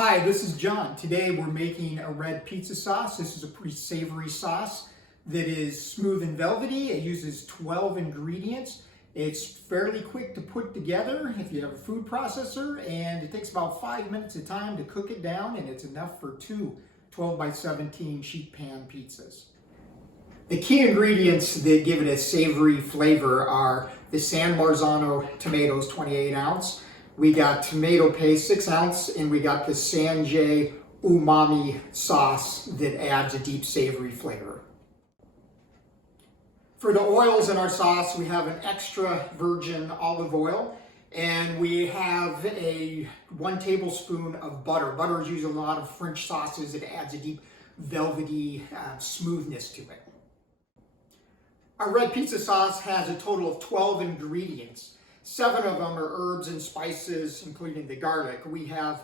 Hi, this is John. Today we're making a red pizza sauce. This is a pretty savory sauce that is smooth and velvety. It uses 12 ingredients. It's fairly quick to put together if you have a food processor, and it takes about 5 minutes of time to cook it down, and it's enough for two 12 by 17 sheet pan pizzas. The key ingredients that give it a savory flavor are the San Marzano tomatoes, 28 ounce. We got tomato paste, 6 ounce, and we got the Savory Umami sauce that adds a deep savory flavor. For the oils in our sauce, we have an extra virgin olive oil, and we have a 1 tablespoon of butter. Butter is used in a lot of French sauces. It adds a deep velvety smoothness to it. Our red pizza sauce has a total of 12 ingredients. 7 of them are herbs and spices, including the garlic. We have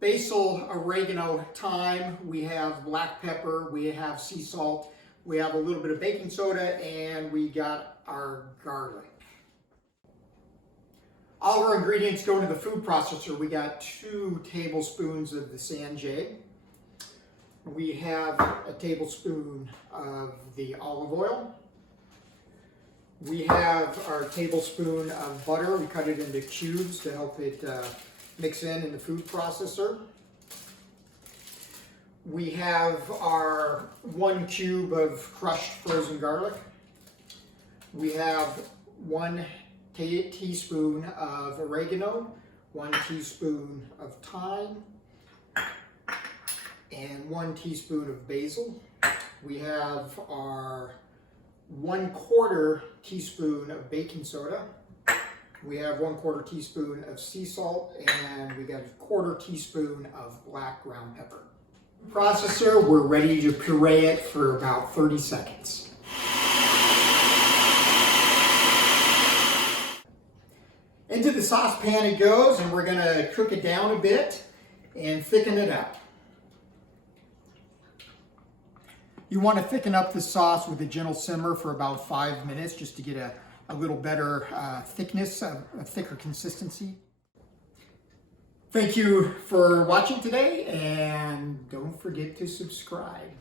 basil, oregano, thyme, we have black pepper, we have sea salt, we have a little bit of baking soda, and we got our garlic. All of our ingredients go into the food processor. We got 2 tablespoons of the Savory. We have a tablespoon of the olive oil. We have our tablespoon of butter. We cut it into cubes to help it mix in the food processor. We have our 1 cube of crushed frozen garlic. We have 1 teaspoon of oregano, 1 teaspoon of thyme, and 1 teaspoon of basil. We have our 1/4 teaspoon of baking soda. We have 1/4 teaspoon of sea salt, and we got a 1/4 teaspoon of black ground pepper. Processor, we're ready to puree it for about 30 seconds. Into the saucepan it goes, and we're gonna cook it down a bit and thicken it up. You want to thicken up the sauce with a gentle simmer for about 5 minutes just to get a little better thickness, a thicker consistency. Thank you for watching today, and don't forget to subscribe.